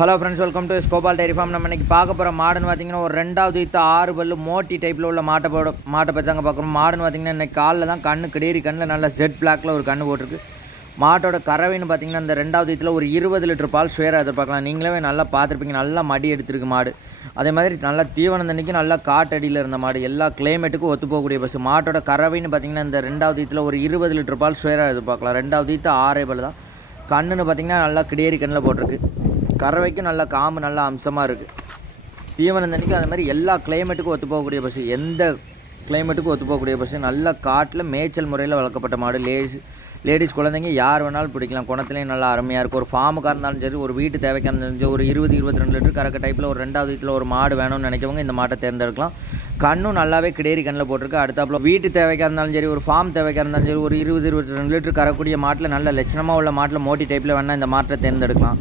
Hello friends, welcome to Gopal dairy farm. நம்ம இன்றைக்கி பார்க்க போகிற மாடுன்னு பார்த்தீங்கன்னா ஒரு 2வது ஈத்து 6 பல்லு மோட்டி டைப்பில் உள்ள மாட்டை பற்றி தாங்க பார்க்குறோம். மாடுன்னு பார்த்தீங்கன்னா இன்றைக்கி காலில் தான் கண்ணு கிடேரி கண்ணில் நல்ல ஜெட் பிளாக்கில் ஒரு கண்ணு போட்டிருக்கு. மாட்டோட கறவைன்னு பார்த்தீங்கன்னா இந்த 2வது ஈத்தில் ஒரு 20 லிட்டர் பால் ஷுவராக எதிர்பார்க்கலாம். நீங்களே நல்லா பார்த்துருப்பீங்க, நல்லா மடி எடுத்துருக்கு மாடு. அதே மாதிரி நல்லா தீவனம் தண்ணிக்கு நல்லா காட்டடியில் இருந்த மாடு, எல்லா கிளைமேட்டுக்கும் ஒத்து போகக்கூடிய பஸ். மாட்டோட கறவைன்னு பார்த்தீங்கன்னா இந்த 2வது ஈத்தில் ஒரு 20 லிட்டர் பால் ஷுவராக எதிர்பார்க்கலாம். 2வது ஈத்து 6 பல்லு தான். கண்ணுன்னு பார்த்தீங்கன்னா நல்லா கிடேரி கண்ணில் போட்டிருக்கு. கறவைக்கும் நல்லா காம்பு நல்லா அம்சமாக இருக்குது. தீவனம் தண்ணிக்கு அது மாதிரி எல்லா கிளைமேட்டுக்கும் ஒத்து போகக்கூடிய பஸ், எந்த கிளைமேட்டுக்கும் ஒத்து போகக்கூடிய பஸ். நல்ல காட்டில் மேய்ச்சல் முறையில் வளர்க்கப்பட்ட மாடு. லேடிஸ் குழந்தைங்க யார் வேணாலும் பிடிக்கலாம். குணத்துலேயும் நல்லா அருமையாக இருக்கும். ஒரு ஃபார்முக்காக இருந்தாலும் சரி, ஒரு வீட்டு தேவைக்காக இருந்தாலும் சரி, ஒரு 20-22 லிட்டர் கறக்க டைப்பில் ஒரு 2வது ஈத்தில் ஒரு மாடு வேணும்னு நினைக்கிறவங்க இந்த மாட்டை தேர்ந்தெடுக்கலாம். கண்ணும் நல்லாவே கிடேரி கண்ணில் போட்டிருக்கு. அடுத்தாப்புல வீட்டு தேவைக்காக இருந்தாலும் சரி, ஒரு ஃபார்ம் தேவைக்காக இருந்தாலும் சரி, ஒரு 20-22 லிட்டர் கறக்கூடிய மாட்டில் நல்ல லட்சணமாக உள்ள மாட்டில் மோட்டி டைப்பில் வேணால் இந்த மாட்டை தேர்ந்தெடுக்கலாம்.